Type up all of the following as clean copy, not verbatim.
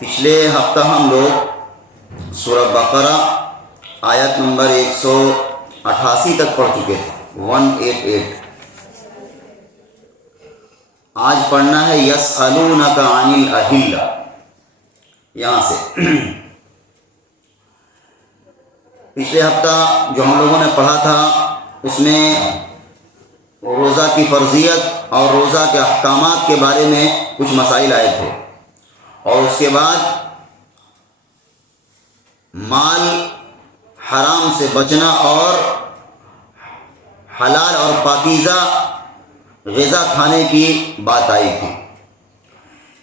پچھلے ہفتہ ہم لوگ سورہ بقرہ آیت نمبر 188 تک پڑھ چکے تھے، 188۔ آج پڑھنا ہے یسألونک عن الاہلہ، یہاں سے۔ پچھلے ہفتہ جو ہم لوگوں نے پڑھا تھا اس میں روزہ کی فرضیت اور روزہ کے احکامات کے بارے میں کچھ مسائل آئے تھے، اور اس کے بعد مال حرام سے بچنا اور حلال اور پاکیزہ غذا کھانے کی بات آئی تھی۔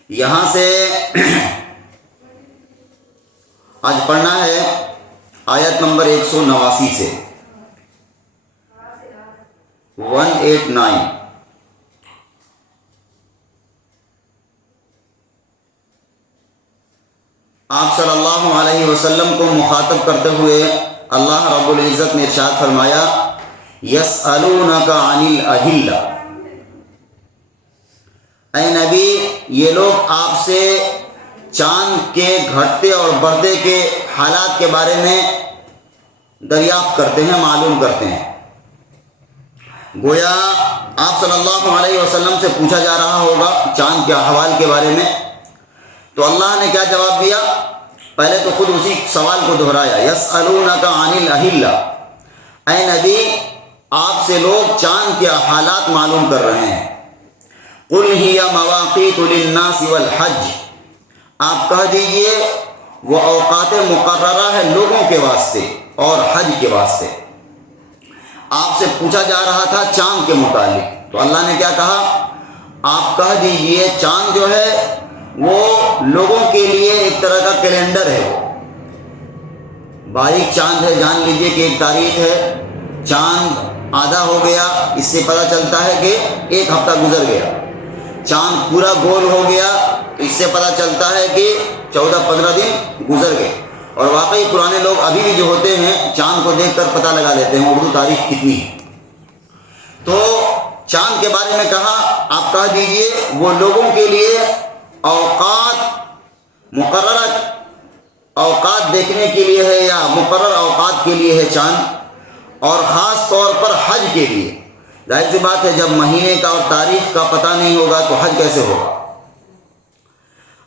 یہاں سے آج پڑھنا ہے آیت نمبر 189 سے 189۔ آپ صلی اللہ علیہ وسلم کو مخاطب کرتے ہوئے اللہ رب العزت نے ارشاد فرمایا یسألونک عن الاہلہ، اے نبی یہ لوگ آپ سے چاند کے گھٹتے اور بڑھتے کے حالات کے بارے میں دریافت کرتے ہیں، معلوم کرتے ہیں۔ گویا آپ صلی اللہ علیہ وسلم سے پوچھا جا رہا ہوگا چاند کے احوال کے بارے میں، تو اللہ نے کیا جواب دیا؟ پہلے تو خود اسی سوال کو دہرایا، یسألونک عن الاہلہ، اے نبی آپ سے لوگ چاند کے حالات معلوم کر رہے ہیں۔ قل ہی مواقیت للناس والحج، آپ کہہ دیجئے وہ اوقات مقررہ ہے لوگوں کے واسطے اور حج کے واسطے۔ آپ سے پوچھا جا رہا تھا چاند کے متعلق، تو اللہ نے کیا کہا؟ آپ کہہ دیجئے چاند جو ہے وہ لوگوں کے لیے ایک طرح کا کیلنڈر ہے، وہ باریک چاند ہے، جان لیجئے کہ ایک تاریخ ہے، چاند آدھا ہو گیا اس سے پتہ چلتا ہے کہ ایک ہفتہ گزر گیا، چاند پورا گول ہو گیا اس سے پتہ چلتا ہے کہ 14-15 دن گزر گئے۔ اور واقعی پرانے لوگ ابھی بھی جو ہوتے ہیں چاند کو دیکھ کر پتہ لگا لیتے ہیں اردو تاریخ کتنی ہے۔ تو چاند کے بارے میں کہا آپ کہہ دیجئے وہ لوگوں کے لیے اوقات مقررہ اوقات دیکھنے کے لیے ہے، یا مقرر اوقات کے لیے ہے چاند، اور خاص طور پر حج کے لیے۔ ظاہر سی بات ہے جب مہینے کا اور تاریخ کا پتہ نہیں ہوگا تو حج کیسے ہوگا؟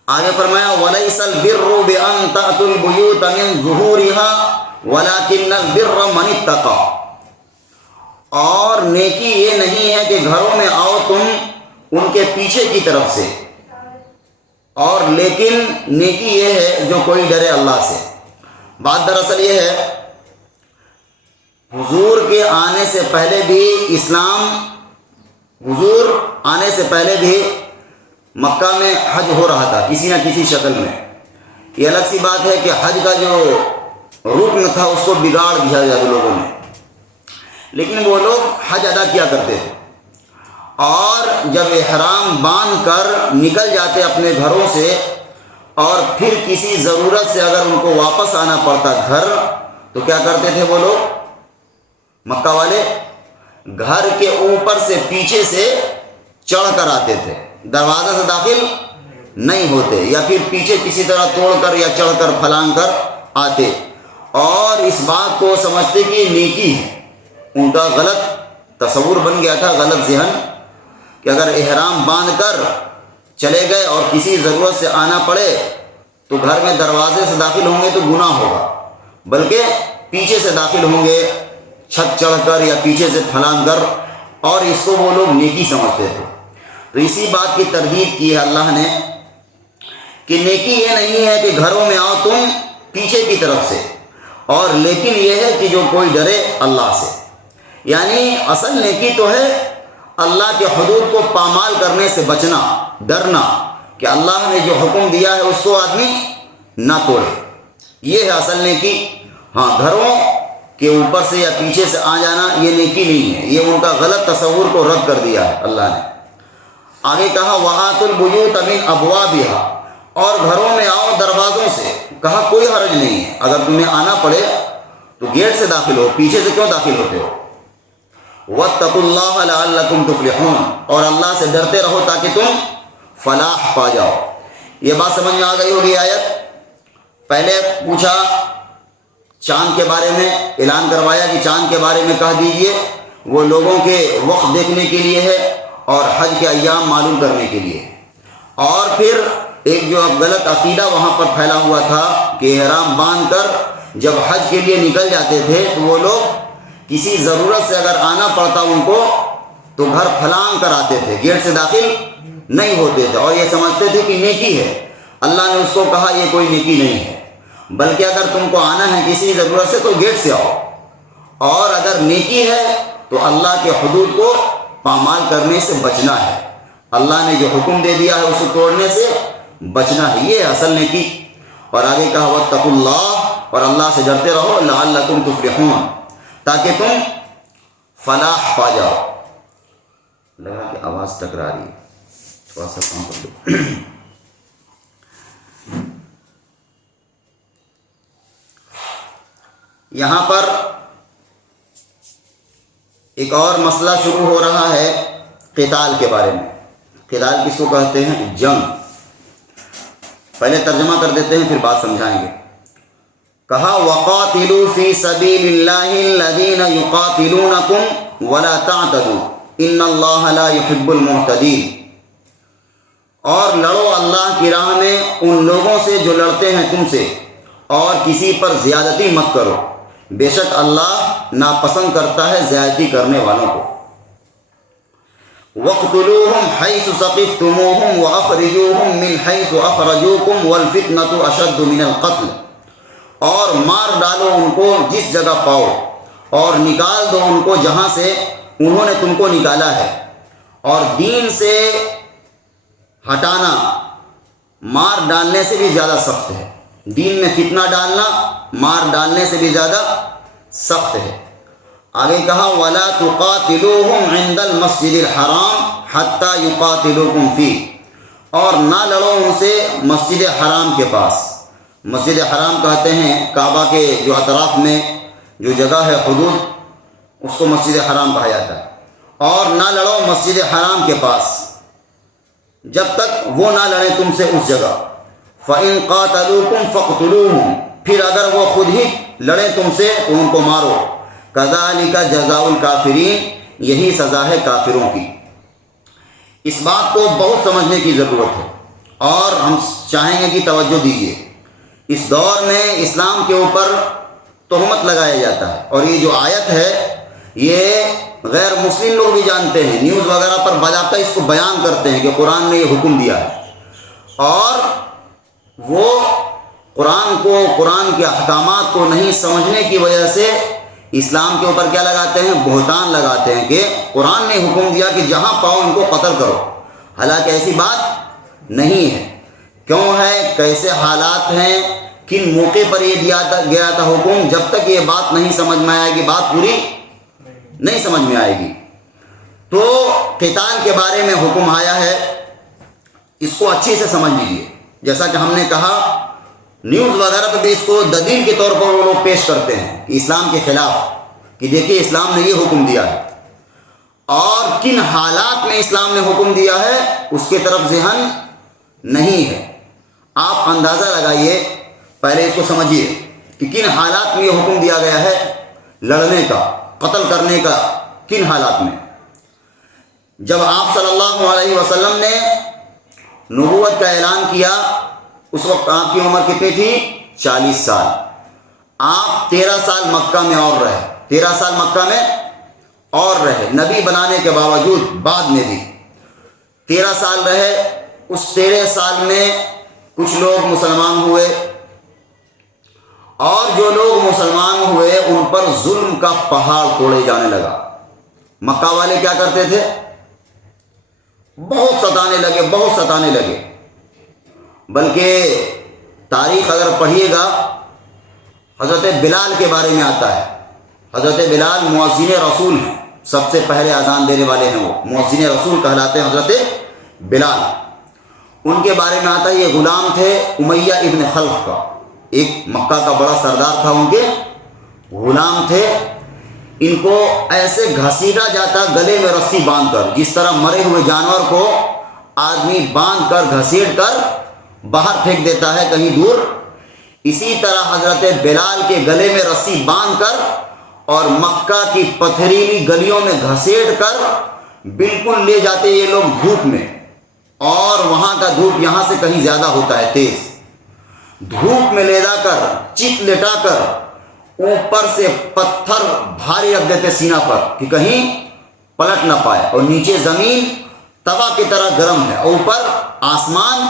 آگے فرمایا وَلَيْسَ الْبِرُّ بِأَن تَأْتُوا الْبُيُوتَ مِن ظُهُورِهَا وَلَكِنَّ الْبِرَّ مَنِ اتَّقَىٰ، اور نیکی یہ نہیں ہے کہ گھروں میں آؤ تم ان کے پیچھے کی طرف سے، اور لیکن نیکی یہ ہے جو کوئی ڈرے اللہ سے۔ بات دراصل یہ ہے حضور کے آنے سے پہلے بھی حضور آنے سے پہلے بھی مکہ میں حج ہو رہا تھا کسی نہ کسی شکل میں۔ یہ الگ سی بات ہے کہ حج کا جو رکن تھا اس کو بگاڑ دیا جائے لوگوں نے، لیکن وہ لوگ حج ادا کیا کرتے تھے، اور جب احرام باندھ کر نکل جاتے اپنے گھروں سے، اور پھر کسی ضرورت سے اگر ان کو واپس آنا پڑتا گھر، تو کیا کرتے تھے وہ لوگ مکہ والے؟ گھر کے اوپر سے پیچھے سے چڑھ کر آتے تھے، دروازہ سے داخل نہیں ہوتے، یا پھر پیچھے کسی طرح توڑ کر یا چڑھ کر پھلانگ کر آتے، اور اس بات کو سمجھتے کہ یہ نیکی ہے۔ ان کا غلط تصور بن گیا تھا، غلط ذہن، کہ اگر احرام باندھ کر چلے گئے اور کسی ضرورت سے آنا پڑے تو گھر میں دروازے سے داخل ہوں گے تو گناہ ہوگا، بلکہ پیچھے سے داخل ہوں گے چھت چڑھ کر یا پیچھے سے پھلانگ کر، اور اس کو وہ لوگ نیکی سمجھتے تھے۔ تو اسی بات کی تردید کی ہے اللہ نے کہ نیکی یہ نہیں ہے کہ گھروں میں آؤ تم پیچھے کی طرف سے، اور لیکن یہ ہے کہ جو کوئی ڈرے اللہ سے، یعنی اصل نیکی تو ہے اللہ کے حدود کو پامال کرنے سے بچنا، ڈرنا کہ اللہ نے جو حکم دیا ہے اس کو آدمی نہ توڑے، یہ ہے اصل نیکی۔ ہاں گھروں کے اوپر سے یا پیچھے سے آ جانا یہ نیکی نہیں ہے، یہ ان کا غلط تصور کو رد کر دیا ہے اللہ نے۔ آگے کہا وَآتُوا الْبُيُوتَ مِنْ أَبْوَابِهَا، اور گھروں میں آؤ دروازوں سے، کہا کوئی حرج نہیں ہے، اگر تمہیں آنا پڑے تو گیٹ سے داخل ہو، پیچھے سے کیوں داخل ہوتے ہو؟ وَاتَّقُوا اللَّهَ لَعَلَّكُمْ تُفْلِحُونَ، اور اللہ سے ڈرتے رہو تاکہ تم فلاح پا جاؤ۔ یہ بات سمجھ میں آ گئی ہوگی آیت؟ پہلے پوچھا چاند کے بارے میں، اعلان کروایا کہ چاند کے بارے میں کہہ دیجئے وہ لوگوں کے وقت دیکھنے کے لیے ہے اور حج کے ایام معلوم کرنے کے لیے. اور پھر ایک جو غلط عقیدہ وہاں پر پھیلا ہوا تھا کہ احرام باندھ کر جب حج کے لیے نکل جاتے تھے تو وہ لوگ کسی ضرورت سے اگر آنا پڑتا ان کو تو گھر پھلانگ کر آتے تھے، گیٹ سے داخل نہیں ہوتے تھے، اور یہ سمجھتے تھے کہ نیکی ہے. اللہ نے اس کو کہا یہ کوئی نیکی نہیں ہے، بلکہ اگر تم کو آنا ہے کسی ضرورت سے تو گیٹ سے آؤ، اور اگر نیکی ہے تو اللہ کے حدود کو پامال کرنے سے بچنا ہے. اللہ نے جو حکم دے دیا ہے اس کو توڑنے سے بچنا ہے، یہ ہے اصل نیکی. اور آگے کہا واتقوا اللہ، اور اللہ سے ڈرتے رہو لعلکم تفلحون، تاکہ تم فلاح پا جاؤ. لگ رہا کہ آواز ٹکرا رہی ہے، تھوڑا سا کام کر دو. یہاں پر ایک اور مسئلہ شروع ہو رہا ہے قتال کے بارے میں. قتال کس کو کہتے ہیں؟ جنگ. پہلے ترجمہ کر دیتے ہیں پھر بات سمجھائیں گے. کہا وَقَاتِلُوا فِي سَبِيلِ اللَّهِ الَّذِينَ يُقَاتِلُونَكُمْ وَلَا تَعْتَدُوا إِنَّ اللَّهَ لَا يُحِبُّ الْمُعْتَدِينَ. اور لڑو اللہ کی راہ میں ان لوگوں سے جو لڑتے ہیں تم سے، اور کسی پر زیادتی مت کرو، بے شک اللہ ناپسند کرتا ہے زیادتی کرنے والوں کو. وَاقْتُلُوهُمْ حَيْثُ ثَقِفْتُمُوهُمْ وَأَخْرِجُوهُمْ مِنْ حَيْثُ أَخْرَجُوكُمْ وَالْفِتْنَةُ أَشَدُّ مِنَ الْقَتْلِ. اور مار ڈالو ان کو جس جگہ پاؤ، اور نکال دو ان کو جہاں سے انہوں نے تم کو نکالا ہے. اور دین سے ہٹانا مار ڈالنے سے بھی زیادہ سخت ہے. دین میں فتنہ ڈالنا مار ڈالنے سے بھی زیادہ سخت ہے. آگے کہا وَلَا تُقَاتِلُوهُمْ عِنْدَ الْمَسْجِدِ الْحَرَامِ حَتَّى يُقَاتِلُوكُمْ فِيهِ. اور نہ لڑو ان سے مسجد حرام کے پاس. مسجد حرام کہتے ہیں کعبہ کے جو اطراف میں جو جگہ ہے حدود، اس کو مسجد حرام کہا جاتا ہے. اور نہ لڑو مسجد حرام کے پاس جب تک وہ نہ لڑیں تم سے اس جگہ. فَإِن قَاتَلُوكُمْ فَاقْتُلُوهُمْ. پھر اگر وہ خود ہی لڑیں تم سے تو ان کو مارو. كَذَلِكَ جَزَاءُ الْكَافِرِينَ. یہی سزا ہے کافروں کی. اس بات کو بہت سمجھنے کی ضرورت ہے اور ہم چاہیں گے کہ توجہ دیجیے. اس دور میں اسلام کے اوپر تہمت لگایا جاتا ہے، اور یہ جو آیت ہے یہ غیر مسلم لوگ بھی جانتے ہیں، نیوز وغیرہ پر باضابطہ اس کو بیان کرتے ہیں کہ قرآن نے یہ حکم دیا ہے. اور وہ قرآن کو، قرآن کے احکامات کو نہیں سمجھنے کی وجہ سے اسلام کے اوپر کیا لگاتے ہیں؟ بہتان لگاتے ہیں کہ قرآن نے حکم دیا کہ جہاں پاؤ ان کو قتل کرو. حالانکہ ایسی بات نہیں ہے. کیوں ہے؟ کیسے حالات ہیں، کن موقع پر یہ دیا گیا تھا حکم. جب تک یہ بات نہیں سمجھ میں آئے گی، بات پوری نہیں سمجھ میں آئے گی. تو قتال کے بارے میں حکم آیا ہے، اس کو اچھے سے سمجھ لیجیے. جیسا کہ ہم نے کہا نیوز وغیرہ پہ بھی اس کو دلیل کے طور پر وہ لوگ پیش کرتے ہیں کہ اسلام کے خلاف، کہ دیکھیے اسلام نے یہ حکم دیا ہے، اور کن حالات میں اسلام نے حکم دیا ہے اس کے طرف ذہن نہیں ہے. آپ اندازہ لگائیے، پہلے اس کو سمجھیے کہ کن حالات میں یہ حکم دیا گیا ہے لڑنے کا، قتل کرنے کا. کن حالات میں؟ جب آپ صلی اللہ علیہ وسلم نے نبوت کا اعلان کیا اس وقت آپ کی عمر کتنی تھی؟ 40 سال. آپ 13 سال مکہ میں اور رہے، 13 سال مکہ میں اور رہے، نبی بنانے کے باوجود بعد میں بھی 13 سال رہے. اس 13 سال میں کچھ لوگ مسلمان ہوئے، اور جو لوگ مسلمان ہوئے ان پر ظلم کا پہاڑ توڑے جانے لگا. مکہ والے کیا کرتے تھے؟ بہت ستانے لگے، بہت ستانے لگے. بلکہ تاریخ اگر پڑھیے گا، حضرت بلال کے بارے میں آتا ہے. حضرت بلال مؤذن رسول ہیں، سب سے پہلے اذان دینے والے ہیں، وہ مؤذن رسول کہلاتے ہیں حضرت بلال. ان کے بارے میں آتا ہے یہ غلام تھے امیہ ابن خلف کا، ایک مکہ کا بڑا سردار تھا، ان کے غلام تھے. ان کو ایسے گھسیٹا جاتا گلے میں رسی باندھ کر، جس طرح مرے ہوئے جانور کو آدمی باندھ کر گھسیٹ کر باہر پھینک دیتا ہے کہیں دور، اسی طرح حضرت بلال کے گلے میں رسی باندھ کر اور مکہ کی پتھریلی گلیوں میں گھسیٹ کر بالکل لے جاتے یہ لوگ دھوپ میں، اور وہاں کا دھوپ یہاں سے کہیں زیادہ ہوتا ہے تیز، دھوپ میں لے جا کر چت لٹا کر اوپر سے پتھر بھاری رکھ دیتے سینہ پر کہ کہیں پلٹ نہ پائے، اور نیچے زمین توا کی طرح گرم ہے، اوپر آسمان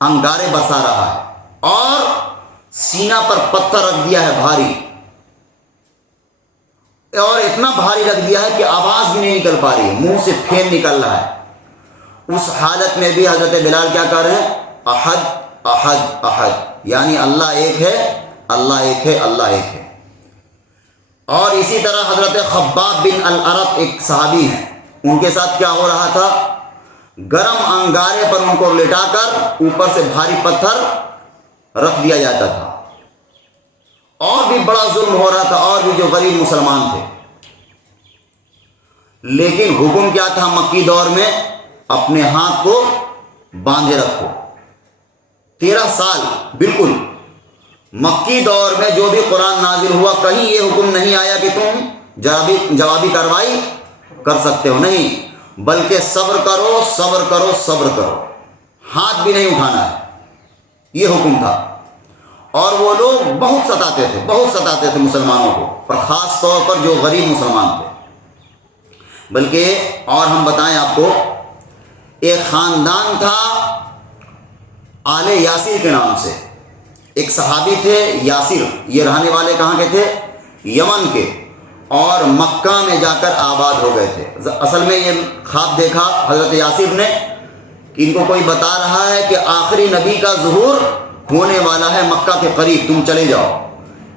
انگارے برسا رہا ہے، اور سینہ پر پتھر رکھ دیا ہے بھاری، اور اتنا بھاری رکھ دیا ہے کہ آواز بھی نہیں نکل پا رہی ہے، منہ سے پھین نکل رہا ہے۔ اس حالت میں بھی حضرت بلال کیا کر رہے ہیں؟ احد احد احد، یعنی اللہ ایک ہے، اللہ ایک ہے، اللہ ایک ہے۔ اور اسی طرح حضرت خباب بن الارت ایک صحابی ہیں، ان کے ساتھ کیا ہو رہا تھا؟ گرم انگارے پر ان کو لٹا کر اوپر سے بھاری پتھر رکھ دیا جاتا تھا، اور بھی بڑا ظلم ہو رہا تھا، اور بھی جو غریب مسلمان تھے۔ لیکن حکم کیا تھا مکی دور میں؟ اپنے ہاتھ کو باندھے رکھو۔ 13 سال بالکل مکی دور میں جو بھی قرآن نازل ہوا، کہیں یہ حکم نہیں آیا کہ تم جوابی کارروائی کر سکتے ہو، نہیں، بلکہ صبر کرو صبر کرو صبر کرو، ہاتھ بھی نہیں اٹھانا ہے، یہ حکم تھا۔ اور وہ لوگ بہت ستاتے تھے مسلمانوں کو، اور خاص طور پر جو غریب مسلمان تھے۔ بلکہ اور ہم بتائیں آپ کو، ایک خاندان تھا آل یاسر کے نام سے، ایک صحابی تھے یاسر، یہ رہنے والے کہاں کے تھے؟ یمن کے، اور مکہ میں جا کر آباد ہو گئے تھے۔ اصل میں یہ خواب دیکھا حضرت یاسر نے کہ ان کو کوئی بتا رہا ہے کہ آخری نبی کا ظہور ہونے والا ہے مکہ کے قریب، تم چلے جاؤ۔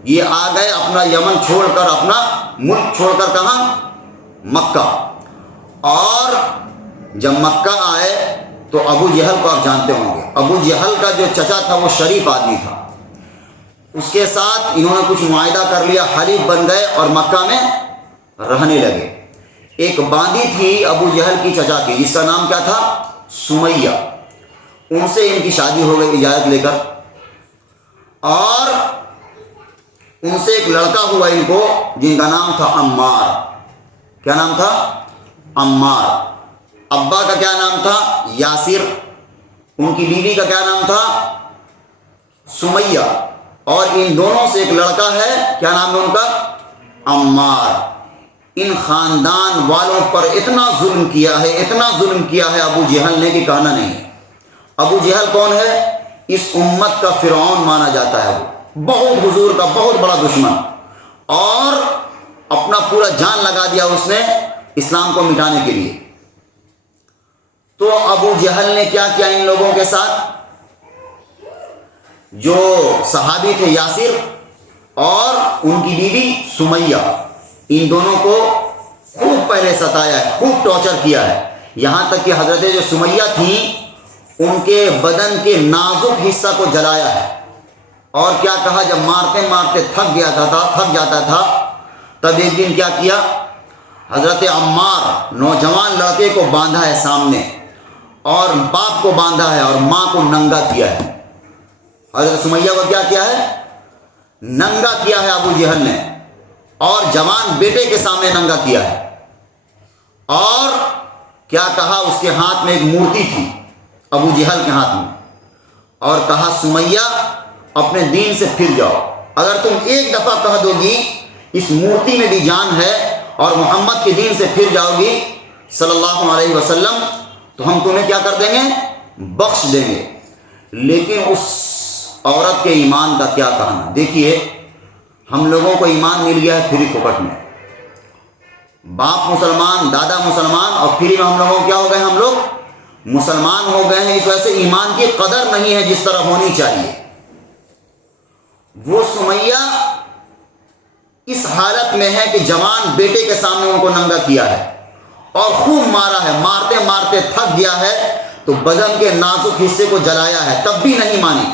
یہ آ گئے اپنا یمن چھوڑ کر، اپنا ملک چھوڑ کر، کہاں؟ مکہ۔ اور جب مکہ آئے تو ابو جہل کو آپ جانتے ہوں گے، ابو جہل کا جو چچا تھا وہ شریف آدمی تھا، اس کے ساتھ انہوں نے کچھ معاہدہ کر لیا، حلیف بن گئے اور مکہ میں رہنے لگے۔ ایک باندی تھی ابو جہل کی چچا کی، جس کا نام کیا تھا؟ سمیہ، ان سے ان کی شادی ہو گئی اجازت لے کر، اور ان سے ایک لڑکا ہوا ان کو، جن کا نام تھا عمار۔ کیا نام تھا؟ عمار۔ ابا کا کیا نام تھا؟ یاسر۔ ان کی بیوی کا کیا نام تھا؟ سمیہ۔ اور ان دونوں سے ایک لڑکا ہے، کیا نام ہے ان کا؟ عمار۔ ان خاندان والوں پر اتنا ظلم کیا ہے، اتنا ظلم کیا ہے ابو جہل نے کہ کہنا نہیں ہے۔ ابو جہل کون ہے؟ اس امت کا فرعون مانا جاتا ہے، وہ بہت حضور کا بہت بڑا دشمن، اور اپنا پورا جان لگا دیا اس نے اسلام کو مٹانے کے لیے۔ تو ابو جہل نے کیا کیا ان لوگوں کے ساتھ؟ جو صحابی تھے یاسر اور ان کی بیوی سمیہ، ان دونوں کو خوب پہلے ستایا ہے، خوب ٹارچر کیا ہے، یہاں تک کہ حضرت جو سمیہ تھیں ان کے بدن کے نازک حصہ کو جلایا ہے۔ اور کیا کہا، جب مارتے مارتے تھک جاتا تھا تب ایک دن کیا کیا، حضرت عمار نوجوان لڑکے کو باندھا ہے سامنے، اور باپ کو باندھا ہے، اور ماں کو ننگا کیا ہے۔ حضرت سمیہ کو کیا کیا ہے؟ ننگا کیا ہے ابو جہل نے، اور جوان بیٹے کے سامنے ننگا کیا ہے۔ اور کیا کہا، اس کے ہاتھ میں ایک مورتی تھی ابو جہل کے ہاتھ میں، اور کہا سمیہ اپنے دین سے پھر جاؤ، اگر تم ایک دفعہ کہہ دو گی اس مورتی میں بھی جان ہے اور محمد کے دین سے پھر جاؤ گی صلی اللہ علیہ وسلم، تو ہم تمہیں کیا کر دیں گے؟ بخش دیں گے۔ لیکن اس عورت کے ایمان کا کیا کہنا، دیکھیے ہم لوگوں کو ایمان مل گیا ہے فری پھوکٹ میں، باپ مسلمان، دادا مسلمان، اور فری میں ہم لوگوں کیا ہو گئے؟ ہم لوگ مسلمان ہو گئے ہیں۔ اس وجہ سے ایمان کی قدر نہیں ہے جس طرح ہونی چاہیے۔ وہ سمیہ اس حالت میں ہے کہ جوان بیٹے کے سامنے ان کو ننگا کیا ہے اور خوب مارا ہے، مارتے مارتے تھک گیا ہے تو بدن کے نازک حصے کو جلایا ہے، تب بھی نہیں مانی،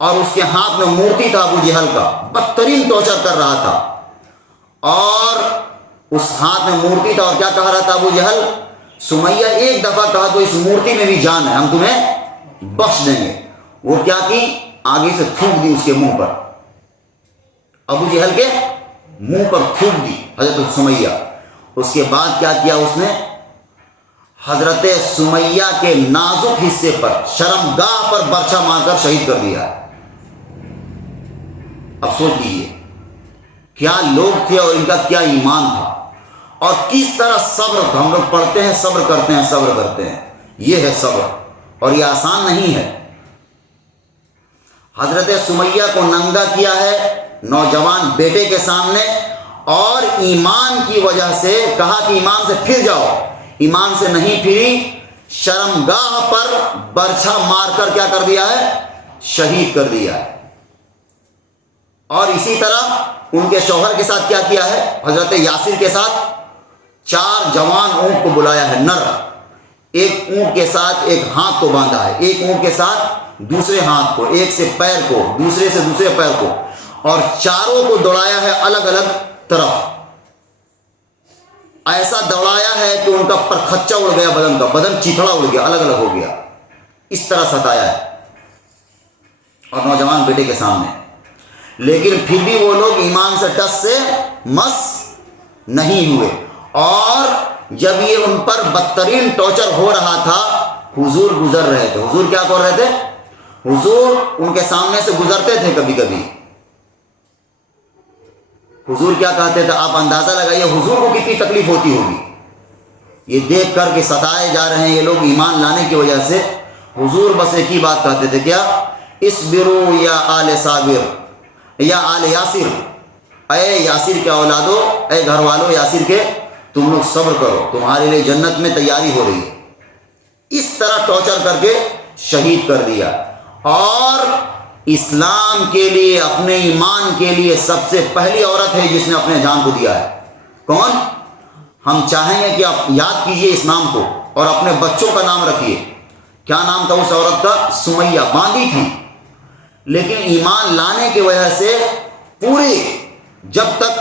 اور اس کے ہاتھ میں مورتی تھا ابو جہل کا، بدترین ٹارچر کر رہا تھا، اور اس ہاتھ میں مورتی تھا، اور کیا کہہ رہا تھا ابو جہل؟ سمیہ ایک دفعہ کہا تو اس مورتی میں بھی جان ہے، ہم تمہیں بخش دیں گے۔ وہ کیا کی؟ آگے سے تھوک دی اس کے منہ پر، ابو جہل کے منہ پر تھوک دی حضرت سمیہ۔ اس کے بعد کیا کیا اس نے؟ حضرت سمیہ کے نازک حصے پر، شرمگاہ پر برچھا مار کر شہید کر دیا۔ اب سوچ لیجیے کیا لوگ تھے اور ان کا کیا ایمان تھا، اور کس طرح صبر تھا۔ ہم لوگ پڑھتے ہیں صبر کرتے ہیں، صبر کرتے ہیں، یہ ہے صبر، اور یہ آسان نہیں ہے۔ حضرت سمیہ کو ننگا کیا ہے نوجوان بیٹے کے سامنے، اور ایمان کی وجہ سے کہا کہ ایمان سے پھر جاؤ، ایمان سے نہیں پھری، شرمگاہ پر برچھا مار کر کیا کر دیا ہے؟ شہید کر دیا ہے۔ اور اسی طرح ان کے شوہر کے ساتھ کیا کیا ہے؟ حضرت یاسر کے ساتھ 4 جوان اونٹ کو بلایا ہے، نر، ایک اونٹ کے ساتھ ایک ہاتھ کو باندھا ہے، ایک اونٹ کے ساتھ دوسرے ہاتھ کو، ایک سے پیر کو، دوسرے سے دوسرے پیر کو، اور چاروں کو دوڑایا ہے الگ الگ طرف۔ ایسا دوڑایا ہے کہ ان کا پرخچا اڑ گیا، بدن کا بدن چیتھڑا اڑ گیا، الگ الگ ہو گیا، اس طرح ستایا ہے، اور نوجوان بیٹے کے سامنے۔ لیکن پھر بھی وہ لوگ ایمان سے ٹس سے مس نہیں ہوئے، اور جب یہ ان پر بدترین ٹارچر ہو رہا تھا، حضور گزر رہے تھے۔ حضور کیا کر رہے تھے؟ حضور ان کے سامنے سے گزرتے تھے کبھی کبھی۔ حضور کیا کہتے تھے؟ آپ اندازہ لگائیے حضور کو کتنی تکلیف ہوتی ہوگی یہ دیکھ کر کہ ستائے جا رہے ہیں یہ لوگ ایمان لانے کی وجہ سے۔ حضور بس ایک ہی بات کہتے تھے، کیا؟ اصبروا یا آل صابر یا آل یاسر، اے یاسر کے اولادو، اے گھر والو یاسر کے، تم لوگ صبر کرو، تمہارے لیے جنت میں تیاری ہو رہی ہے۔ اس طرح ٹارچر کر کے شہید کر دیا۔ اور اسلام کے لیے، اپنے ایمان کے لیے سب سے پہلی عورت ہے جس نے اپنے جان کو دیا ہے۔ کون؟ ہم چاہیں گے کہ آپ یاد کیجئے اس نام کو اور اپنے بچوں کا نام رکھیے۔ کیا نام تھا اس عورت کا؟ سمیہ، باندھی تھی، لیکن ایمان لانے کی وجہ سے پورے جب تک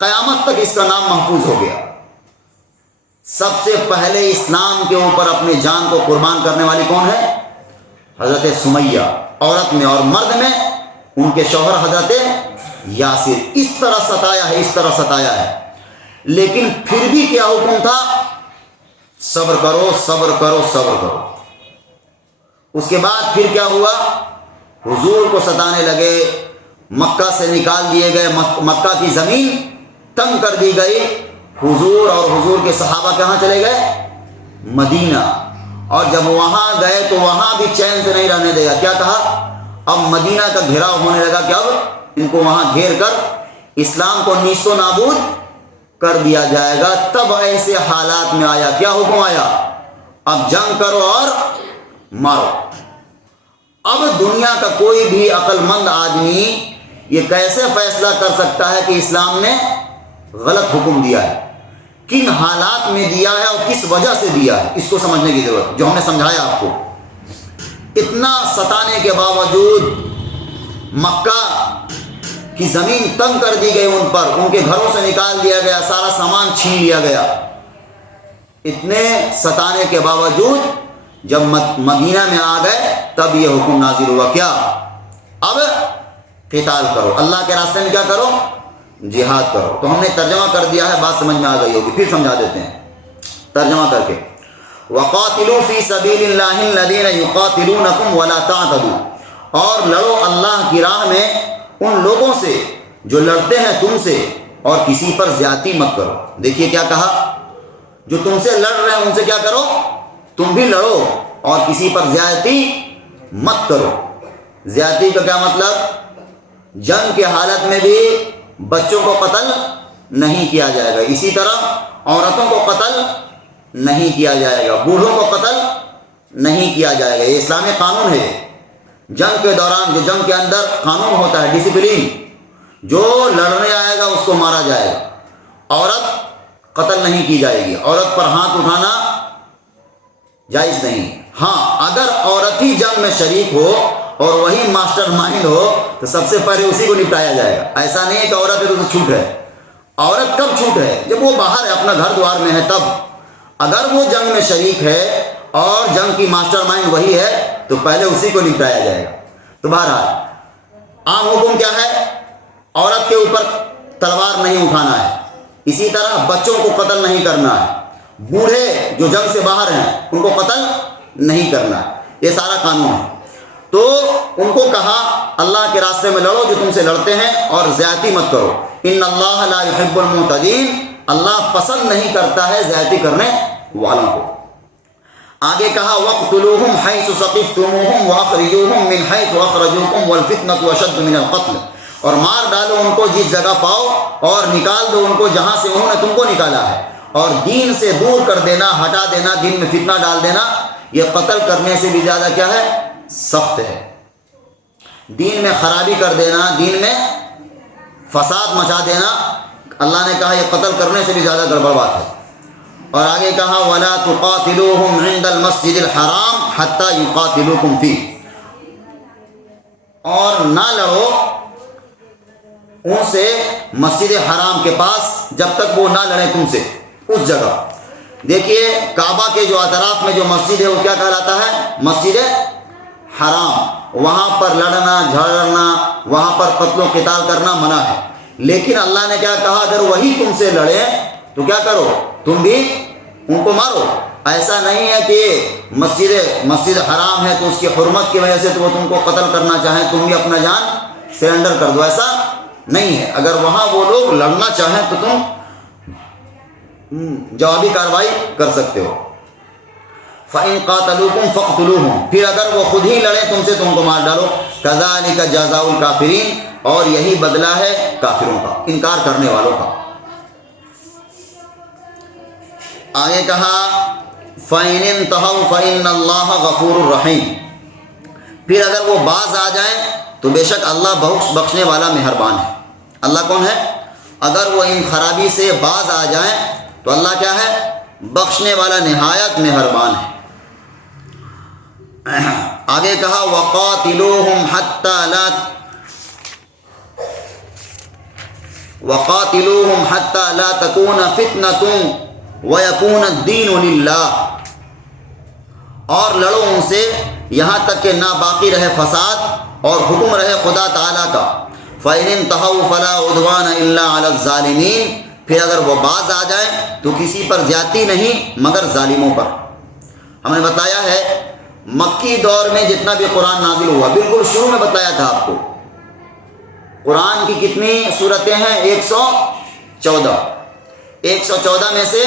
قیامت تک اس کا نام محفوظ ہو گیا۔ سب سے پہلے اسلام کے اوپر اپنے جان کو قربان کرنے والی کون ہے؟ حضرت سمیہ، عورت میں، اور مرد میں ان کے شوہر حضرت یاسر۔ اس طرح ستایا ہے، اس طرح ستایا ہے، لیکن پھر بھی کیا حکم تھا؟ صبر کرو، صبر کرو، صبر کرو۔ اس کے بعد پھر کیا ہوا؟ حضور کو ستانے لگے، مکہ سے نکال دیے گئے، مکہ کی زمین تنگ کر دی گئی۔ حضور اور حضور کے صحابہ کہاں چلے گئے؟ مدینہ۔ اور جب وہاں گئے تو وہاں بھی چین سے نہیں رہنے دے گا۔ کیا کہا؟ اب مدینہ کا گھیراؤ ہونے لگا کہ اب ان کو وہاں گھیر کر اسلام کو نیست و نابود کر دیا جائے گا۔ تب ایسے حالات میں آیا، کیا حکم آیا؟ اب جنگ کرو اور مارو۔ اب دنیا کا کوئی بھی عقل مند آدمی یہ کیسے فیصلہ کر سکتا ہے کہ اسلام نے غلط حکم دیا ہے، کن حالات میں دیا ہے اور کس وجہ سے دیا ہے؟ اس کو سمجھنے کی ضرورت ہے، جو ہم نے سمجھایا آپ کو۔ اتنا ستانے کے باوجود مکہ کی زمین تنگ کر دی گئی، ان پر، ان کے گھروں سے نکال دیا گیا، سارا سامان چھین لیا گیا۔ اتنے ستانے کے باوجود جب مدینہ میں آ گئے تب یہ حکم نازل ہوا، کیا؟ اب قتال کرو، اللہ کے راستے میں کیا کرو؟ جہاد کرو۔ تو ہم نے ترجمہ کر دیا ہے، بات سمجھ میں آ گئی ہوگی، پھر سمجھا دیتے ہیں ترجمہ کر کے۔ وَقَاتِلُوا فِي سَبِيلِ اللَّهِ الَّذِينَ يُقَاتِلُونَكُمْ وَلَا تَعْتَدُوا، اور لڑو اللہ کی راہ میں ان لوگوں سے جو لڑتے ہیں تم سے، اور کسی پر زیادتی مت کرو۔ دیکھیے کیا کہا، جو تم سے لڑ رہے ہیں ان سے کیا کرو؟ تم بھی لڑو، اور کسی پر زیادتی مت کرو۔ زیادتی کا کیا مطلب؟ جنگ کے حالت میں بھی بچوں کو قتل نہیں کیا جائے گا، اسی طرح عورتوں کو قتل نہیں کیا جائے گا، بوڑھوں کو قتل نہیں کیا جائے گا۔ یہ اسلامی قانون ہے۔ جنگ کے دوران، جو جنگ کے اندر قانون ہوتا ہے، ڈسپلین، جو لڑنے آئے گا اس کو مارا جائے گا۔ عورت قتل نہیں کی جائے گی، عورت پر ہاتھ اٹھانا جائز نہیں۔ ہاں، اگر عورت ہی جنگ میں شریک ہو اور وہی ماسٹر مائنڈ ہو تو سب سے پہلے اسی کو نپٹایا جائے گا۔ ایسا نہیں ہے کہ عورت ہے تو چھوٹ ہے۔ عورت کب چھوٹ ہے؟ جب وہ باہر ہے، اپنا گھر دوار میں ہے، تب۔ اگر وہ جنگ میں شریک ہے اور جنگ کی ماسٹر مائنڈ وہی ہے تو پہلے اسی کو نپٹایا جائے گا۔ تو بہرحال عام حکم کیا ہے؟ عورت کے اوپر تلوار نہیں اٹھانا ہے، اسی طرح بچوں کو قتل نہیں کرنا ہے، بوڑھے جو جنگ سے باہر ہیں ان کو قتل نہیں کرنا ہے، یہ سارا قانون ہے۔ تو ان کو کہا اللہ کے راستے میں لڑو جو تم سے لڑتے ہیں، اور زیادتی مت کرو، ان اللہ لا يحب المعتدین، اللہ پسند نہیں کرتا ہے زیادتی کرنے والوں کو۔ آگے کہا وَاقْتُلُوهُمْ حَيْثُ ثَقِفْتُمُوهُمْ وَأَخْرِجُوهُمْ مِنْ حَيْثُ أَخْرَجُوكُمْ وَالْفِتْنَةُ أَشَدُّ مِنَ الْقَتْلِ، اور مار ڈالو ان کو جس جگہ پاؤ، اور نکال دو ان کو جہاں سے انہوں نے تم کو نکالا ہے، اور دین سے دور کر دینا، ہٹا دینا، دین میں فتنہ ڈال دینا، یہ قتل کرنے سے بھی زیادہ کیا ہے؟ سخت ہے۔ دین میں خرابی کر دینا، دین میں فساد مچا دینا، اللہ نے کہا یہ قتل کرنے سے بھی زیادہ گڑبڑ بات ہے۔ اور آگے کہا وَلَا تُقَاتِلُوهُمْ عِنْدَ الْمَسْجِدِ الْحَرَامِ حَتَّى يُقَاتِلُوكُمْ فِيهِ، اور نہ لڑو ان سے مسجد حرام کے پاس جب تک وہ نہ لڑیں تم سے اس جگہ۔ دیکھیے کعبہ کے جو اطراف میں جو مسجد ہے وہ کیا کہلاتا ہے؟ مسجد حرام۔ وہاں پر لڑنا جھگڑنا، وہاں پر قتل و قتال کرنا منع ہے، لیکن اللہ نے کیا کہا؟ اگر وہی تم سے لڑے تو کیا کرو؟ تم بھی ان کو مارو۔ ایسا نہیں ہے کہ مسجد حرام ہے تو اس کی حرمت کی وجہ سے تو وہ تم کو قتل کرنا چاہیں، تم بھی اپنا جان سرنڈر کر دو، ایسا نہیں ہے۔ اگر وہاں وہ لوگ لڑنا چاہیں تو تم جوابی کارروائی کر سکتے ہو۔ فَإِن قَاتَلُوكُمْ فَاقْتُلُوهُمْ، پھر اگر وہ خود ہی لڑیں تم سے تم کو مار ڈالو۔ كَذَلِكَ جَزَاءُ الْكَافِرِينَ، اور یہی بدلہ ہے کافروں کا، انکار کرنے والوں کا۔ آگے کہا فَإِنِ انْتَهَوْا فَإِنَّ اللَّهَ غَفُورٌ رَحِيمٌ، پھر اگر وہ باز آ جائیں تو بے شک اللہ بخشنے والا مہربان ہے۔ اللہ کون ہے؟ اگر وہ ان خرابی سے باز آ جائیں تو اللہ کیا ہے؟ بخشنے والا، نہایت مہربان ہے۔ آگے کہا وَقَاتِلُوهُمْ حَتَّى لَا تَكُونَ فِتْنَةٌ وَيَكُونَ الدِّينُ لِلَّهِ، اور لڑو ان سے یہاں تک کہ نہ باقی رہے فساد اور حکم رہے خدا تعالیٰ کا۔ فَإِنِ انْتَهَوْا فَلَا عُدْوَانَ إِلَّا عَلَى الظَّالِمِينَ، پھر اگر وہ باز آ جائیں تو کسی پر زیادتی نہیں مگر ظالموں پر۔ ہم نے بتایا ہے مکی دور میں جتنا بھی قرآن نازل ہوا، بالکل شروع میں بتایا تھا آپ کو، قرآن کی کتنی صورتیں ہیں؟ 114۔ 114 میں سے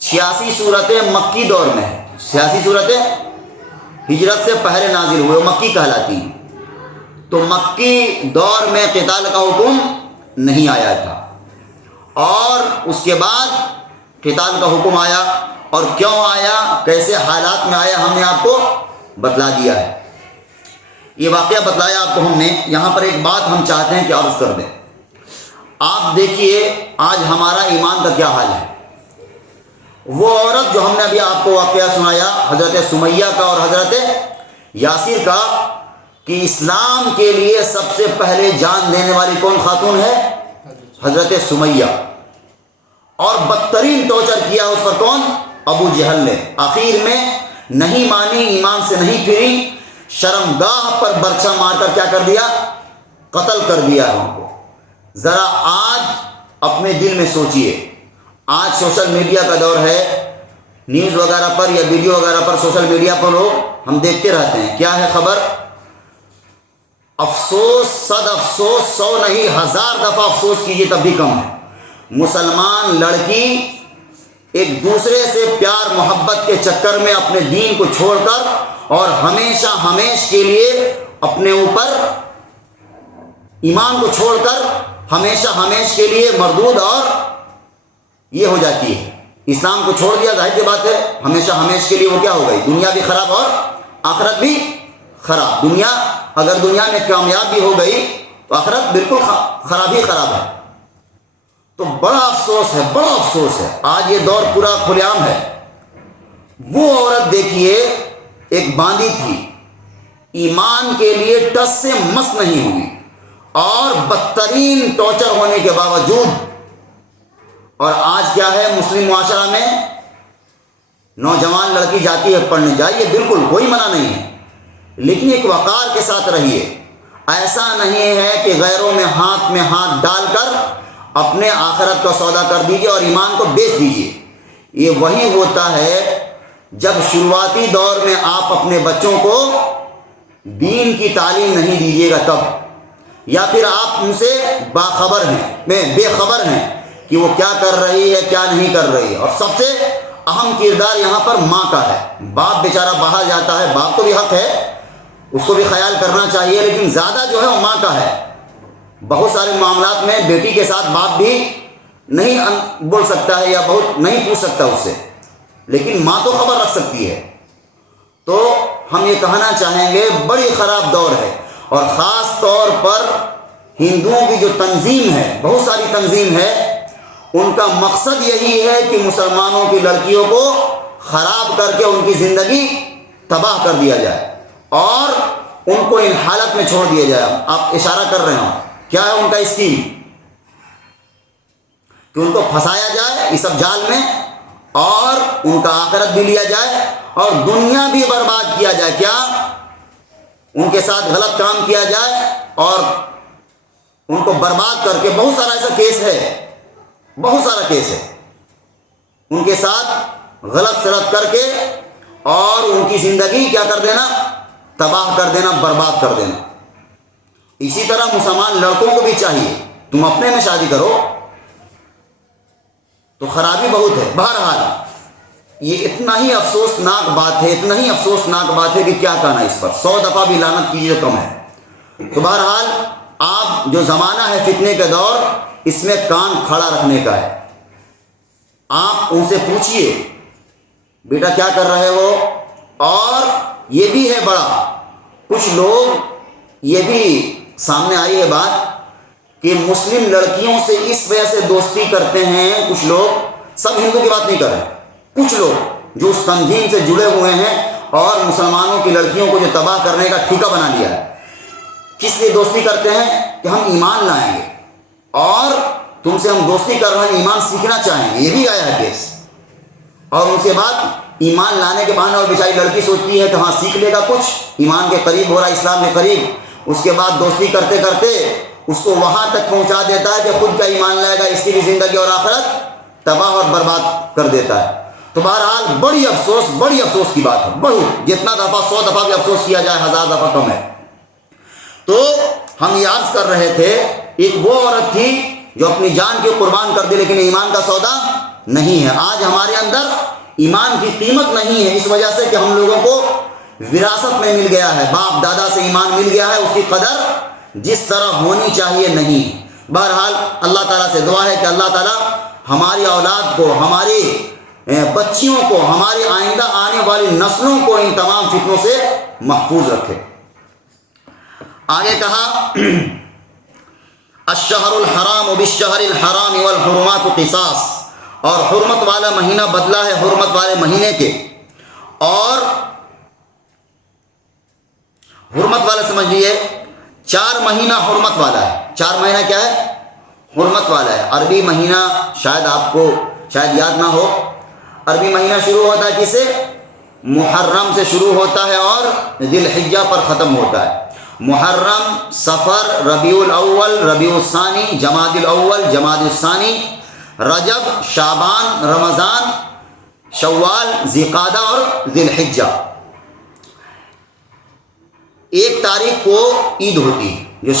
86 صورتیں مکی دور میں ہیں، 86 صورتیں ہجرت سے پہلے نازل ہوئے، وہ مکی کہلاتی ہیں۔ تو مکی دور میں قتال کا حکم نہیں آیا تھا، اور اس کے بعد قتال کا حکم آیا، اور کیوں آیا، کیسے حالات میں آیا، ہم نے آپ کو بتلا دیا ہے۔ یہ واقعہ بتلایا آپ کو ہم نے۔ یہاں پر ایک بات ہم چاہتے ہیں کہ عرض کر دیں۔ آپ دیکھیے آج ہمارا ایمان کا کیا حال ہے۔ وہ عورت جو ہم نے ابھی آپ کو واقعہ سنایا حضرت سمیہ کا اور حضرت یاسر کا، کہ اسلام کے لیے سب سے پہلے جان دینے والی کون خاتون ہے؟ حضرت سمیہ، اور بدترین ٹارچر کیا اس پر کون؟ ابو جہل نے۔ آخر میں نہیں مانی، ایمان سے نہیں پھری، شرمگاہ پر برچہ مار کر کیا کر دیا؟ قتل کر دیا ہے ان کو۔ ذرا آج اپنے دل میں سوچئے، آج سوشل میڈیا کا دور ہے، نیوز وغیرہ پر یا ویڈیو وغیرہ پر سوشل میڈیا پر ہم دیکھتے رہتے ہیں، کیا ہے خبر؟ افسوس، صد افسوس، 100 نہیں 1000 دفعہ افسوس کیجیے تب بھی کم ہے، مسلمان لڑکی ایک دوسرے سے پیار محبت کے چکر میں اپنے دین کو چھوڑ کر اور ہمیشہ ہمیش کے لیے اپنے اوپر ایمان کو چھوڑ کر ہمیشہ ہمیش کے لیے مردود اور یہ ہو جاتی ہے۔ اسلام کو چھوڑ دیا، ظاہر سی بات ہے ہمیشہ ہمیش کے لیے وہ کیا ہو گئی؟ دنیا بھی خراب اور آخرت بھی خراب۔ دنیا اگر دنیا میں کامیاب بھی ہو گئی تو آخرت بالکل خراب ہی خراب ہے۔ تو بڑا افسوس ہے، بڑا افسوس ہے، آج یہ دور پورا کھلے عام ہے۔ وہ عورت دیکھیے ایک باندھی تھی، ایمان کے لیے ٹس سے مس نہیں ہوئی، اور بدترین ٹارچر ہونے کے باوجود، اور آج کیا ہے مسلم معاشرہ میں نوجوان لڑکی جاتی ہے پڑھنے، جائیے بالکل کوئی منع نہیں ہے، لیکن ایک وقار کے ساتھ رہیے. ایسا نہیں ہے کہ غیروں میں ہاتھ ڈال کر اپنے آخرت کا سودا کر دیجیے اور ایمان کو بیچ دیجیے. یہ وہی ہوتا ہے جب شروعاتی دور میں آپ اپنے بچوں کو دین کی تعلیم نہیں دیجیے گا تب, یا پھر آپ ان سے بے خبر ہیں کہ وہ کیا کر رہی ہے کیا نہیں کر رہی ہے. اور سب سے اہم کردار یہاں پر ماں کا ہے. باپ بیچارہ باہر جاتا ہے, باپ کو بھی حق ہے, اس کو بھی خیال کرنا چاہیے, لیکن زیادہ جو ہے وہ ماں کا ہے. بہت سارے معاملات میں بیٹی کے ساتھ باپ بھی نہیں بول سکتا ہے یا بہت نہیں پوچھ سکتا اس سے, لیکن ماں تو خبر رکھ سکتی ہے. تو ہم یہ کہنا چاہیں گے بڑی خراب دور ہے, اور خاص طور پر ہندوؤں کی جو تنظیم ہے, بہت ساری تنظیم ہے, ان کا مقصد یہی ہے کہ مسلمانوں کی لڑکیوں کو خراب کر کے ان کی زندگی تباہ کر دیا جائے اور ان کو ان حالت میں چھوڑ دیا جائے. آپ اشارہ کر رہے ہوں کیا ہے ان کا اسکیم, کہ ان کو پھنسایا جائے اس سب جال میں اور ان کا آخرت بھی لیا جائے اور دنیا بھی برباد کیا جائے. کیا ان کے ساتھ غلط کام کیا جائے اور ان کو برباد کر کے, بہت سارا ایسا کیس ہے, بہت سارا کیس ہے, ان کے ساتھ غلط سلط کر کے اور ان کی زندگی کیا کر دینا, تباہ کر دینا, برباد کر دینا. اسی طرح مسلمان لڑکوں کو بھی چاہیے تم اپنے میں شادی کرو, تو خرابی بہت ہے. بہرحال یہ اتنا ہی افسوسناک بات ہے, اتنا ہی افسوسناک بات ہے کہ کیا کہنا اس پر, 100 دفعہ بھی لعنت کیجیے کم ہے. تو بہرحال آپ جو زمانہ ہے فتنے کا دور, اس میں کان کھڑا رکھنے کا ہے. آپ ان سے پوچھئے بیٹا کیا کر رہے ہو. اور یہ بھی ہے بڑا, کچھ لوگ یہ بھی سامنے آئی ہے بات کہ مسلم لڑکیوں سے اس وجہ سے دوستی کرتے ہیں کچھ لوگ, سب ہندو کی بات نہیں کر رہے, کچھ لوگ جو اس تنظیم سے جڑے ہوئے ہیں اور مسلمانوں کی لڑکیوں کو جو تباہ کرنے کا ٹھیکہ بنا لیا ہے. کس لیے دوستی کرتے ہیں کہ ہم ایمان لائیں گے اور تم سے ہم دوستی کر رہے ہیں, ایمان سیکھنا چاہیں گے. یہ بھی آیا ہے کیس. اور ان کے بعد ایمان لانے کے بہانے اور بیچاری لڑکی سوچتی ہے کہ ہاں سیکھ لے گا کچھ, ایمان کے قریب ہو رہا, اسلام کے قریب, اس کے بعد دوستی کرتے کرتے اس کو وہاں تک پہنچا دیتا ہے کہ خود کا ایمان لائے گا, اس کی بھی زندگی اور آخرت تباہ اور برباد کر دیتا ہے. تو بہرحال بڑی افسوس کی بات ہے, بہت, جتنا دفعہ 100 دفعہ بھی افسوس کیا جائے 1000 دفعہ کم ہے. تو ہم یہ عرض کر رہے تھے, ایک وہ عورت تھی جو اپنی جان کی قربان کر دی لیکن ایمان کا سودا نہیں ہے. آج ہمارے اندر ایمان کی قیمت نہیں ہے, اس وجہ سے کہ ہم لوگوں کو وراثت میں مل گیا ہے, باپ دادا سے ایمان مل گیا ہے, اس کی قدر جس طرح ہونی چاہیے نہیں. بہرحال اللہ تعالیٰ سے دعا ہے کہ اللہ تعالیٰ ہماری اولاد کو, ہماری بچیوں کو, ہماری آئندہ آنے والی نسلوں کو ان تمام فتنوں سے محفوظ رکھے. آگے کہا الشہر الحرام بالشہر الحرام والحرمات قصاص, اور حرمت والا مہینہ بدلہ ہے حرمت والے مہینے کے. اور حرمت والا سمجھ لیجیے 4 مہینہ حرمت والا ہے. 4 مہینہ کیا ہے, حرمت والا ہے. عربی مہینہ شاید آپ کو شاید یاد نہ ہو, عربی مہینہ شروع ہوتا ہے کس سے, محرم سے شروع ہوتا ہے اور ذی الحجہ پر ختم ہوتا ہے. محرم, صفر, ربیع الاول, ربیع الثانی, جمادی الاول, جمادی الثانی, رجب, شعبان, رمضان, شوال, ذی القعدہ اور ذی الحجہ. 1 تاریخ کو عید ہوتی ہے, جو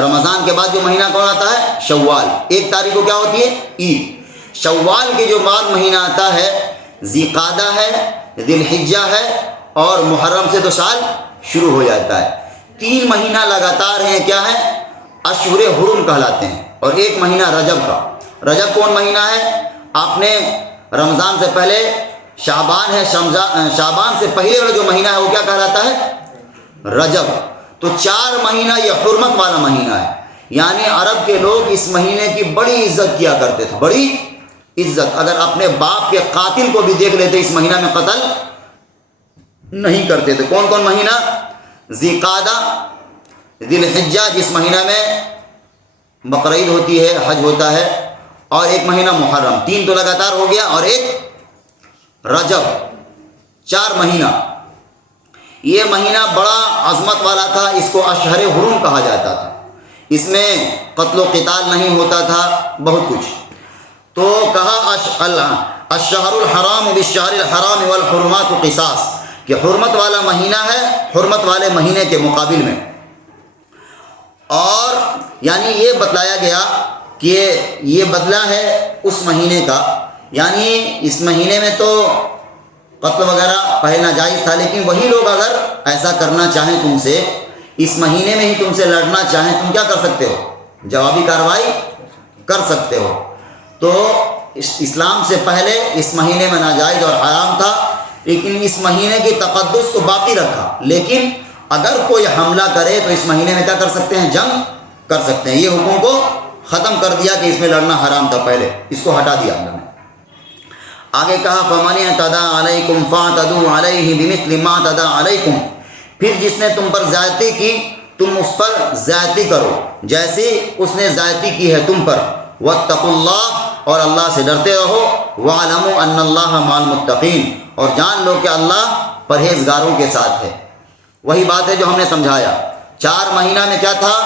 رمضان کے بعد جو مہینہ کون آتا ہے, شوال. 1 تاریخ کو کیا ہوتی ہے, عید. شوال کے جو بعد مہینہ آتا ہے ذی القعدہ ہے, ذی الحجہ ہے, اور محرم سے تو سال شروع ہو جاتا ہے. 3 مہینہ لگاتار ہیں, کیا ہے, اشہر حرم کہلاتے ہیں. اور 1 مہینہ رجب کا. رجب کون مہینہ ہے, آپ نے رمضان سے پہلے شعبان ہے, شعبان سے پہلے والا جو مہینہ ہے وہ کیا کہلاتا ہے, رجب. تو 4 مہینہ یہ حرمت والا مہینہ ہے. یعنی عرب کے لوگ اس مہینے کی بڑی عزت کیا کرتے تھے, بڑی عزت. اگر اپنے باپ کے قاتل کو بھی دیکھ لیتے اس مہینہ میں قتل نہیں کرتے تھے. کون کون مہینہ, ذی القعدہ, ذی الحجہ جس مہینہ میں بقرعید ہوتی ہے, حج ہوتا ہے, اور 1 مہینہ محرم. 3 تو لگاتار ہو گیا, اور 1 رجب. 4 مہینہ. یہ مہینہ بڑا عظمت والا تھا، اس کو اشہر حرم کہا جاتا تھا، اس میں قتل و قتال نہیں ہوتا تھا، بہت کچھ. تو کہا الشہر الحرام بالشہر الحرام والحرمات قصاص، کہ حرمت والا مہینہ ہے حرمت والے مہینے کے مقابل میں. اور یعنی یہ بتلایا گیا کہ یہ بدلہ ہے اس مہینے کا، یعنی اس مہینے میں تو قتل وغیرہ پہلے ناجائز تھا، لیکن وہی لوگ اگر ایسا کرنا چاہیں تم سے، اس مہینے میں ہی تم سے لڑنا چاہیں، تم کیا کر سکتے ہو؟ جوابی کارروائی کر سکتے ہو. تو اسلام سے پہلے اس مہینے میں ناجائز اور حرام تھا، لیکن اس مہینے کی تقدس کو باقی رکھا. لیکن اگر کوئی حملہ کرے تو اس مہینے میں کیا کر سکتے ہیں؟ جنگ کر سکتے ہیں. یہ حکم کو ختم کر دیا کہ اس میں لڑنا حرام تھا، پہلے اس کو ہٹا دیا اللہ نے. آگے کہا فَمَنِ اعْتَدَىٰ عَلَيْكُمْ فَاعْتَدُوا عَلَيْهِ بِمِثْلِ مَا اعْتَدَىٰ عَلَيْكُمْ، پھر جس نے تم پر زیادتی کی تم اس پر زیادتی کرو جیسی اس نے زیادتی کی ہے تم پر. وَاتَّقُوا اللَّهَ، اور اللہ سے ڈرتے رہو. وَاعْلَمُوا أَنَّ اللَّهَ مَعَ الْمُتَّقِينَ، اور جان لو کہ اللہ پرہیزگاروں کے ساتھ ہے. وہی بات ہے جو ہم نے سمجھایا. 4 مہینہ میں کیا تھا؟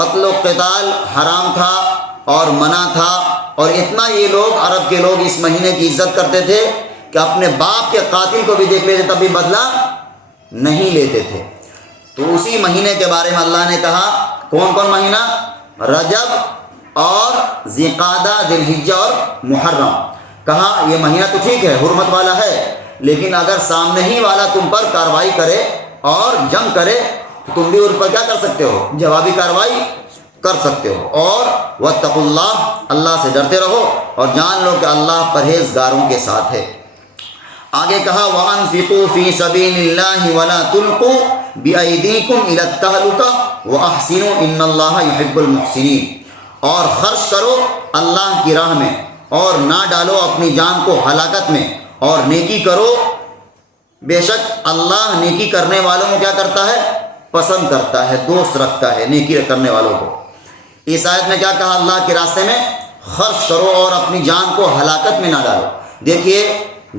قتل و قتال حرام تھا اور منع تھا. اور اتنا یہ لوگ عرب کے لوگ اس مہینے کی عزت کرتے تھے کہ اپنے باپ کے قاتل کو بھی دیکھ لیتے تب بھی بدلہ نہیں لیتے تھے. تو اسی مہینے کے بارے میں اللہ نے کہا کون کون مہینہ؟ رجب اور ذی-قعدہ، ذی الحجہ اور محرم. کہا یہ مہینہ تو ٹھیک ہے حرمت والا ہے، لیکن اگر سامنے ہی والا تم پر کارروائی کرے اور جنگ کرے تو تم بھی ان پر کیا کر سکتے ہو؟ جوابی کارروائی کر سکتے ہو. اور واتقوا اللہ، اللہ سے ڈرتے رہو اور جان لو کہ اللہ پرہیزگاروں کے ساتھ ہے. آگے کہا وَأَنفِقُوا فِي سَبِيلِ اللَّهِ وَلَا تُلْقُوا بِأَيْدِيكُمْ إِلَى التَّهْلُكَةِ وَأَحْسِنُوا إِنَّ اللَّهَ يُحِبُّ الْمُحْسِنِينَ، اور خرچ کرو اللہ کی راہ میں اور نہ ڈالو اپنی جان کو ہلاکت میں، اور نیکی کرو، بے شک اللہ نیکی کرنے والوں کو کیا کرتا ہے؟ پسند کرتا ہے، دوست رکھتا ہے نیکی کرنے والوں کو. اس آیت میں کیا کہا؟ اللہ کے راستے میں خرچ کرو اور اپنی جان کو ہلاکت میں نہ ڈالو. دیکھیے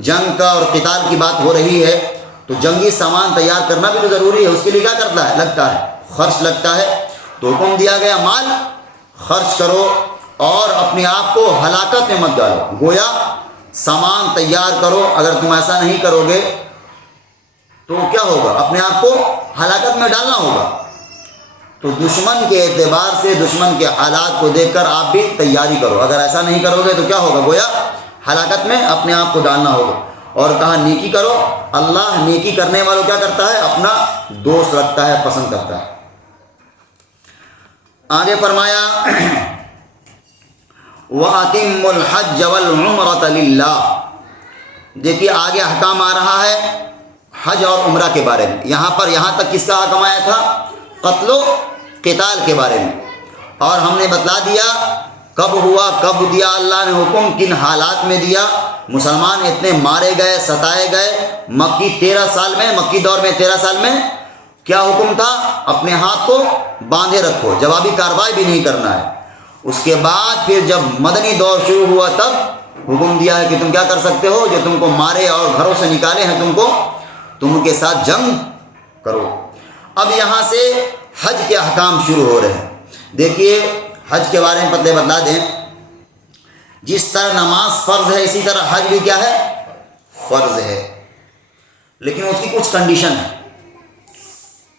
جنگ کا اور قتال کی بات ہو رہی ہے تو جنگی سامان تیار کرنا بھی تو ضروری ہے. اس کے لیے کیا کرتا ہے؟ لگتا ہے، خرچ لگتا ہے. تو حکم دیا گیا مال خرچ کرو اور اپنے آپ کو ہلاکت میں مت ڈالو. گویا سامان تیار کرو، اگر تم ایسا نہیں کرو گے تو کیا ہوگا؟ اپنے آپ کو ہلاکت میں ڈالنا ہوگا. تو دشمن کے اعتبار سے دشمن کے حالات کو دیکھ کر آپ بھی تیاری کرو. اگر ایسا نہیں کرو گے تو کیا ہوگا؟ گویا ہلاکت میں اپنے آپ کو ڈالنا ہوگا. اور کہا نیکی کرو، اللہ نیکی کرنے والوں کیا کرتا ہے؟ اپنا دوست رکھتا ہے، پسند کرتا ہے. آگے فرمایا وَأَتِمُّ الْحَجَّ وَالْعُمْرَةَ لِلَّهِ. دیکھیے آگے حکام آ رہا ہے حج اور عمرہ کے بارے میں. یہاں تک کس کا حکم آیا تھا؟ قتل و قتال کے بارے میں. اور ہم نے بتلا دیا کب ہوا، کب دیا اللہ نے حکم، کن حالات میں دیا. مسلمان اتنے مارے گئے، ستائے گئے. مکی 13 سال میں، مکی دور میں 13 سال میں کیا حکم تھا؟ اپنے ہاتھ کو باندھے رکھو، جوابی کارروائی بھی نہیں کرنا ہے. اس کے بعد پھر جب مدنی دور شروع ہوا تب حکم دیا ہے کہ تم کیا کر سکتے ہو؟ جو تم کو مارے اور گھروں سے نکالے ہیں تم کے ساتھ جنگ کرو. اب یہاں سے حج کے احکام شروع ہو رہے ہیں. دیکھیے حج کے بارے میں پتلے بتلا دیں. جس طرح نماز فرض ہے اسی طرح حج بھی کیا ہے؟ فرض ہے. لیکن اس کی کچھ کنڈیشن ہے.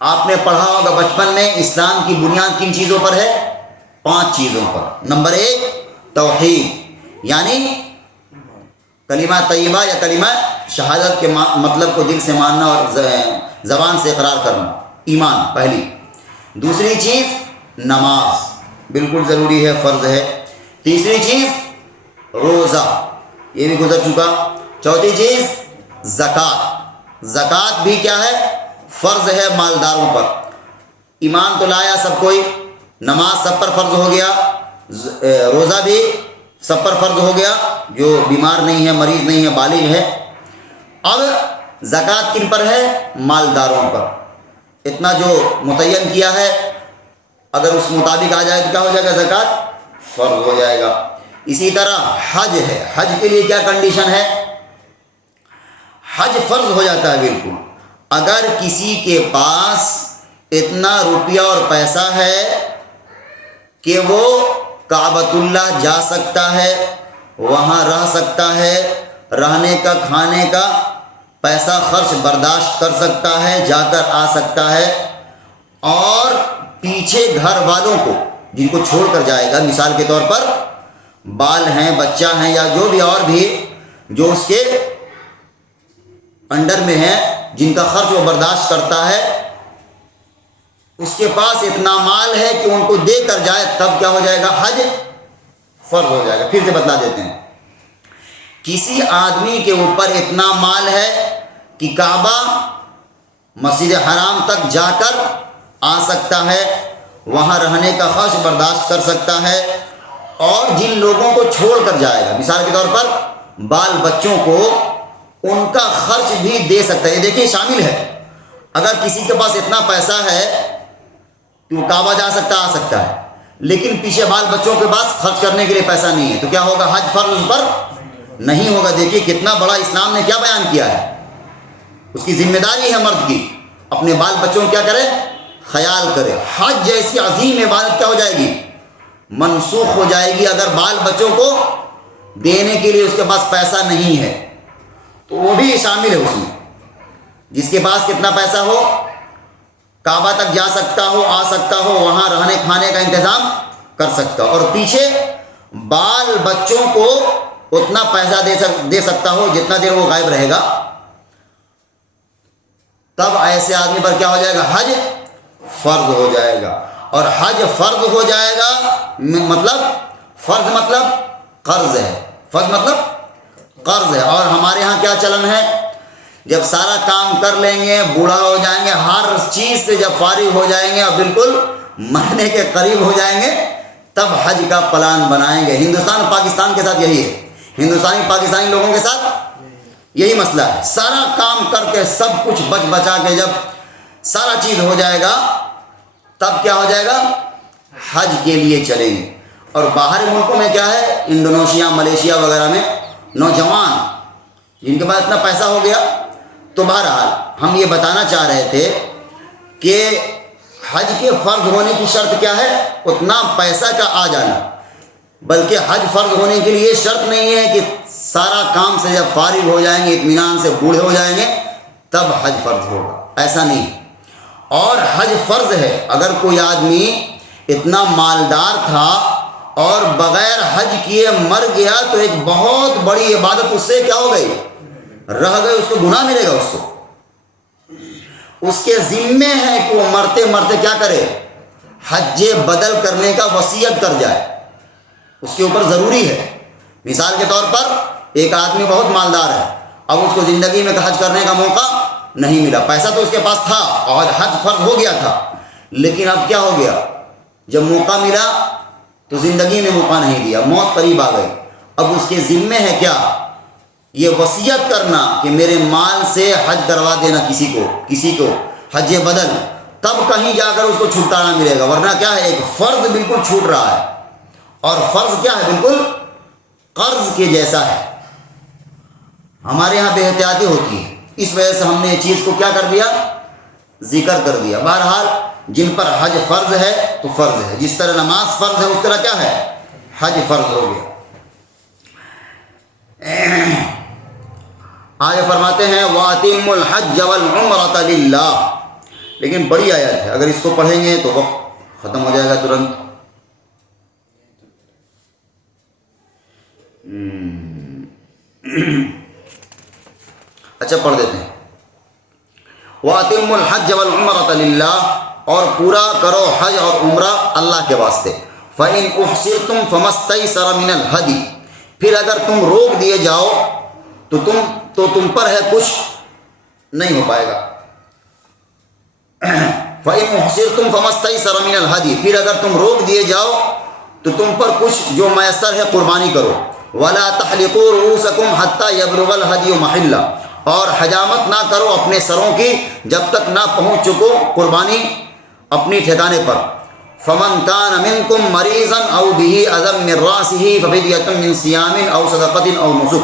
آپ نے پڑھا ہوگا بچپن میں اسلام کی بنیاد کن چیزوں پر ہے؟ 5 چیزوں پر. نمبر 1 توحید، یعنی کلمہ طیبہ یا کلمہ شہادت کے مطلب کو دل سے ماننا اور زبان سے اقرار کرنا، ایمان پہلی. دوسری چیز نماز بالکل ضروری ہے، فرض ہے. تیسری چیز روزہ، یہ بھی گزر چکا. چوتھی چیز زکوٰۃ، زکوٰۃ بھی کیا ہے؟ فرض ہے مالداروں پر. ایمان تو لایا سب کوئی، نماز سب پر فرض ہو گیا، روزہ بھی سب پر فرض ہو گیا جو بیمار نہیں ہے، مریض نہیں ہے، بالغ ہے. اب زکوٰۃ کن پر ہے؟ مالداروں پر. اتنا جو متعین کیا ہے اگر اس کے مطابق آ جائے تو کیا ہو جائے گا؟ زکوٰۃ فرض ہو جائے گا. اسی طرح حج ہے. حج کے لیے کیا کنڈیشن ہے؟ حج فرض ہو جاتا ہے بالکل اگر کسی کے پاس اتنا روپیہ اور پیسہ ہے کہ وہ کعبۃ اللہ جا سکتا ہے، وہاں رہ سکتا ہے، رہنے کا کھانے کا پیسہ خرچ برداشت کر سکتا ہے، جا کر آ سکتا ہے، اور پیچھے گھر والوں کو جن کو چھوڑ کر جائے گا، مثال کے طور پر بال ہیں، بچہ ہیں، یا جو بھی اور بھی جو اس کے انڈر میں ہیں، جن کا خرچ وہ برداشت کرتا ہے، اس کے پاس اتنا مال ہے کہ ان کو دے کر جائے، تب کیا ہو جائے گا؟ حج فرض ہو جائے گا۔ پھر سے بتلا دیتے ہیں، کسی آدمی کے اوپر اتنا مال ہے کہ کعبہ مسجد حرام تک جا کر آ سکتا ہے، وہاں رہنے کا خرچ برداشت کر سکتا ہے، اور جن لوگوں کو چھوڑ کر جائے گا، مثال کے طور پر بال بچوں کو، ان کا خرچ بھی دے سکتا ہے۔ یہ دیکھیں شامل ہے، اگر کسی کے پاس اتنا پیسہ ہے کہ وہ کعبہ جا سکتا آ سکتا ہے، لیکن پیچھے بال بچوں کے پاس خرچ کرنے کے لیے پیسہ نہیں ہے، تو کیا ہوگا؟ حج فرض پر نہیں ہوگا۔ دیکھیے کتنا بڑا اسلام نے کیا بیان کیا ہے، اس کی ذمہ داری ہے مرد کی، اپنے بال بچوں کو کیا کرے؟ خیال کرے۔ حج جیسی عظیم عبادت کیا ہو جائے گی؟ منسوخ ہو جائے گی اگر بال بچوں کو دینے کے لیے اس کے پاس پیسہ نہیں ہے، تو وہ بھی شامل ہے اس میں۔ جس کے پاس کتنا پیسہ ہو، کعبہ تک جا سکتا ہو، آ سکتا ہو، وہاں رہنے کھانے کا انتظام کر سکتا ہو، اور پیچھے بال بچوں کو اتنا پیسہ دے سکتا ہو جتنا دیر وہ غائب رہے گا، تب ایسے آدمی پر کیا ہو جائے گا؟ حج فرض ہو جائے گا۔ اور حج فرض ہو جائے گا مطلب، فرض مطلب قرض ہے، فرض مطلب قرض ہے۔ اور ہمارے ہاں کیا چلن ہے، جب سارا کام کر لیں گے، بوڑھا ہو جائیں گے، ہر چیز سے جب فارغ ہو جائیں گے اور بالکل مرنے کے قریب ہو جائیں گے، تب حج کا پلان بنائیں گے۔ ہندوستان اور پاکستان کے ساتھ یہی ہے، ہندوستانی پاکستانی لوگوں کے ساتھ یہی مسئلہ ہے۔ سارا کام کر کے سب کچھ بچ بچا کے جب سارا چیز ہو جائے گا، تب کیا ہو جائے گا؟ حج کے لیے چلیں گے۔ اور باہر ملکوں میں کیا ہے، انڈونیشیا، ملیشیا وغیرہ میں نوجوان جن کے پاس اتنا پیسہ ہو گیا، تو بہرحال ہم یہ بتانا چاہ رہے تھے کہ حج کے فرض ہونے کی شرط کیا ہے؟ اتنا پیسہ کا آ جانا، بلکہ حج فرض ہونے کے لیے شرط نہیں ہے کہ سارا کام سے جب فارغ ہو جائیں گے، اطمینان سے بوڑھے ہو جائیں گے، تب حج فرض ہوگا، ایسا نہیں۔ اور حج فرض ہے، اگر کوئی آدمی اتنا مالدار تھا اور بغیر حج کیے مر گیا، تو ایک بہت بڑی عبادت اس سے کیا ہو گئی؟ رہ گئی، اس کو گناہ ملے گا۔ اس کو اس کے ذمے ہے کہ وہ مرتے مرتے کیا کرے؟ حج بدل کرنے کا وصیت کر جائے، اس کے اوپر ضروری ہے۔ مثال کے طور پر ایک آدمی بہت مالدار ہے، اب اس کو زندگی میں حج کرنے کا موقع نہیں ملا، پیسہ تو اس کے پاس تھا اور حج فرض ہو گیا تھا، لیکن اب کیا ہو گیا؟ جب موقع ملا تو زندگی میں موقع نہیں دیا، موت قریب آ گئی۔ اب اس کے ذمے ہے کیا؟ یہ وصیت کرنا کہ میرے مال سے حج کروا دینا کسی کو حج بدل، تب کہیں جا کر اس کو چھٹکارا ملے گا، ورنہ کیا ہے؟ ایک فرض بالکل چھوٹ رہا ہے، اور فرض کیا ہے؟ بالکل قرض کے جیسا ہے۔ ہمارے یہاں بے احتیاطی ہوتی ہے، اس وجہ سے ہم نے یہ چیز کو کیا کر دیا؟ ذکر کر دیا۔ بہرحال جن پر حج فرض ہے تو فرض ہے، جس طرح نماز فرض ہے اس طرح کیا ہے؟ حج فرض ہو گیا۔ آگے فرماتے ہیں وَأَتِمُّ الْحَجَّ وَالْعُمْرَةَ لِلَّهِ، لیکن بڑی آیت ہے، اگر اس کو پڑھیں گے تو وقت ختم ہو جائے گا ترنت۔ اچھا پڑھ دیتے ہیں، وَأَتِمُّ الْحَجَّ وَالْعُمْرَةَ لِلَّهِ، اور پورا کرو حج اور عمرہ اللہ کے واسطے۔ فَإِنْ أُحْصِرْتُمْ فَمَا اسْتَيْسَرَ مِنَ الْهَدْيِ، پھر اگر تم روک دیے جاؤ تو تم پر ہے کچھ نہیں ہو پائے گا۔ فَإِنْ أُحْصِرْتُمْ فَمَا اسْتَيْسَرَ مِنَ الْهَدْيِ، پھر اگر تم روک دیے جاؤ تو تم پر کچھ جو میسر ہے قربانی کرو۔ وَلَا تَحْلِقُوا رُؤُوسَكُمْ حَتَّى يَبْلُغَ الْهَدْيُ مَحِلَّهُ، اور حجامت نہ کرو اپنے سروں کی جب تک نہ پہنچ چکو قربانی اپنی ٹھکانے پر۔ فَمَنْ كَانَ مِنْكُمْ مَرِيضًا أَوْ بِهِ أَذًى مِّن رَّأْسِهِ فَفِدْيَةٌ مِّن صِيَامٍ أَوْ صَدَقَةٍ أَوْ نُسُكٍ،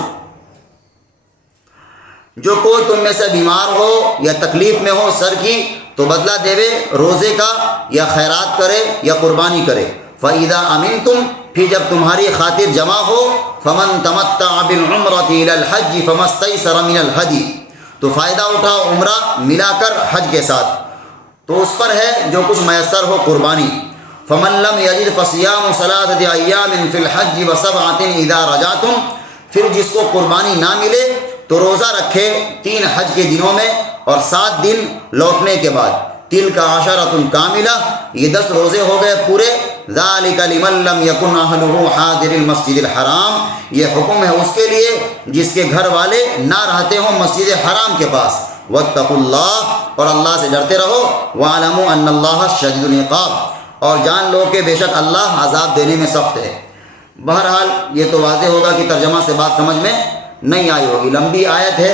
جو کوئی تم میں سے بیمار ہو یا تکلیف میں ہو سر کی تو بدلہ دیوے روزے کا یا خیرات کرے یا قربانی کرے۔ فَإِذَا أَمِنْتُمْ پھر جب تمہاری خاطر جمع ہو فَمَنْ تَمَتَّعَ بِالْعُمْرَةِ إِلَى الْحَجِّ فَمَا اسْتَيْسَرَ مِنَ الْهَدْيِ تو فائدہ اٹھاؤ عمرہ ملا کر حج کے ساتھ، تو اس پر ہے جو کچھ میسر ہو قربانی۔ فَمَنْ لَمْ يَجِدْ فَصِيَامُ ثَلَاثَةِ أَيَّامٍ فِي الْحَجِّ وَسَبْعَةٍ إِذَا رَجَعْتُمْ پھر جس کو قربانی نہ ملے تو روزہ رکھے 3 حج کے دنوں میں اور 7 دن لوٹنے کے بعد۔ تِلْكَ عَشَرَةٌ كَامِلَةٌ یہ 10 روزے ہو گئے پورے۔ ذَلِكَ لِمَنْ لَمْ يَكُنْ أَهْلُهُ حَاضِرِ الْمَسْجِدِ الْحَرَامِ یہ حکم ہے اس کے لیے جس کے گھر والے نہ رہتے ہوں مسجد حرام کے پاس۔ وَاتَّقُوا اللَّهَ اور اللہ سے ڈرتے رہو۔ وَاعْلَمُوا أَنَّ اللَّهَ شَدِيدُ الْعِقَابِ اور جان لو کہ بے شک اللہ عذاب دینے میں سخت ہے۔ بہرحال یہ تو واضح ہوگا کہ ترجمہ سے بات سمجھ میں نہیں آئی ہوگی، لمبی آیت ہے،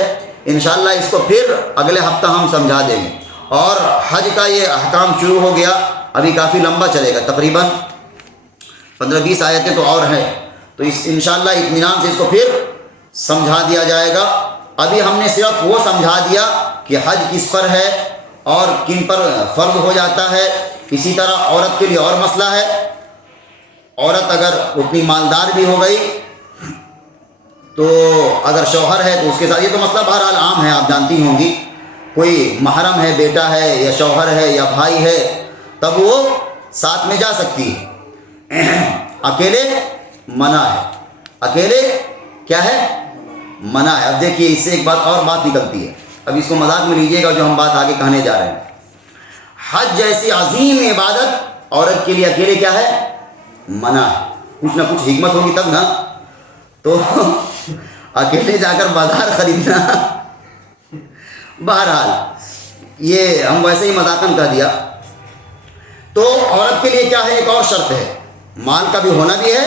انشاءاللہ اس کو پھر اگلے ہفتہ ہم سمجھا دیں گے۔ اور حج کا یہ احکام شروع ہو گیا، ابھی کافی لمبا چلے گا، تقریباً 15-20 آیتیں تو اور ہیں، تو انشاءاللہ اطمینان سے اس کو پھر سمجھا دیا جائے گا۔ ابھی ہم نے صرف وہ سمجھا دیا کہ حج کس پر ہے اور کن پر فرض ہو جاتا ہے۔ اسی طرح عورت کے لیے اور مسئلہ ہے، عورت اگر اتنی مالدار بھی ہو گئی تو اگر شوہر ہے تو اس کے ساتھ، یہ تو مسئلہ بہرحال عام ہے، آپ جانتی ہوں گی، کوئی محرم ہے، بیٹا ہے یا شوہر ہے یا بھائی ہے تب وہ ساتھ میں جا سکتی ہے، اکیلے منع ہے، اکیلے کیا ہے منع ہے۔ اب دیکھیے اس سے ایک بات اور بات نکلتی ہے، اب اس کو مذاق میں لیجیے گا جو ہم بات آگے کہنے جا رہے ہیں۔ حج جیسی عظیم عبادت عورت کے لیے اکیلے کیا ہے منع ہے، کچھ نہ کچھ حکمت ہوگی تب نا، تو اکیلے جا کر بازار خریدنا، بہرحال یہ ہم ویسے ہی مذاقاً کہہ دیا۔ تو عورت کے لیے کیا ہے، ایک اور شرط ہے، مال کا بھی ہونا بھی ہے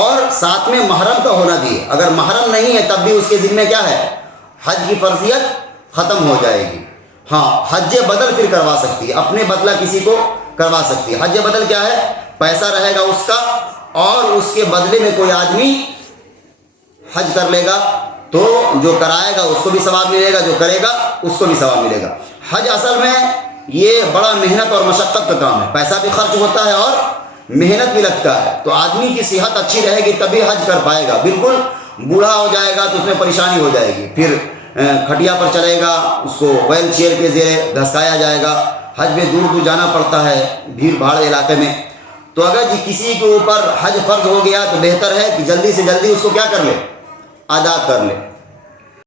اور ساتھ میں محرم کا ہونا بھی ہے۔ اگر محرم نہیں ہے تب بھی اس کے ذمہ کیا ہے، حج کی فرضیت ختم ہو جائے گی۔ ہاں حج بدل پھر کروا سکتی ہے، اپنے بدلہ کسی کو کروا سکتی ہے۔ حج بدل کیا ہے، پیسہ رہے گا اس کا اور اس کے بدلے میں کوئی آدمی حج کر لے گا تو جو کرائے گا اس کو بھی ثواب ملے گا، جو کرے گا اس کو بھی ثواب ملے گا۔ حج اصل میں یہ بڑا محنت اور مشقت کا کام ہے، پیسہ بھی خرچ ہوتا ہے اور محنت بھی لگتا ہے، تو آدمی کی صحت اچھی رہے گی تبھی حج کر پائے گا۔ بالکل بوڑھا ہو جائے گا تو اس میں پریشانی ہو جائے گی، پھر کھٹیا پر چلے گا، اس کو ویل چیئر کے زیر دھسکایا جائے گا، حج میں دور دور جانا پڑتا ہے بھیڑ بھاڑ علاقے میں۔ تو اگر کسی کے اوپر حج فرض ہو گیا تو بہتر ہے کہ جلدی سے جلدی اس کو کیا کر لے، ادا کر لے۔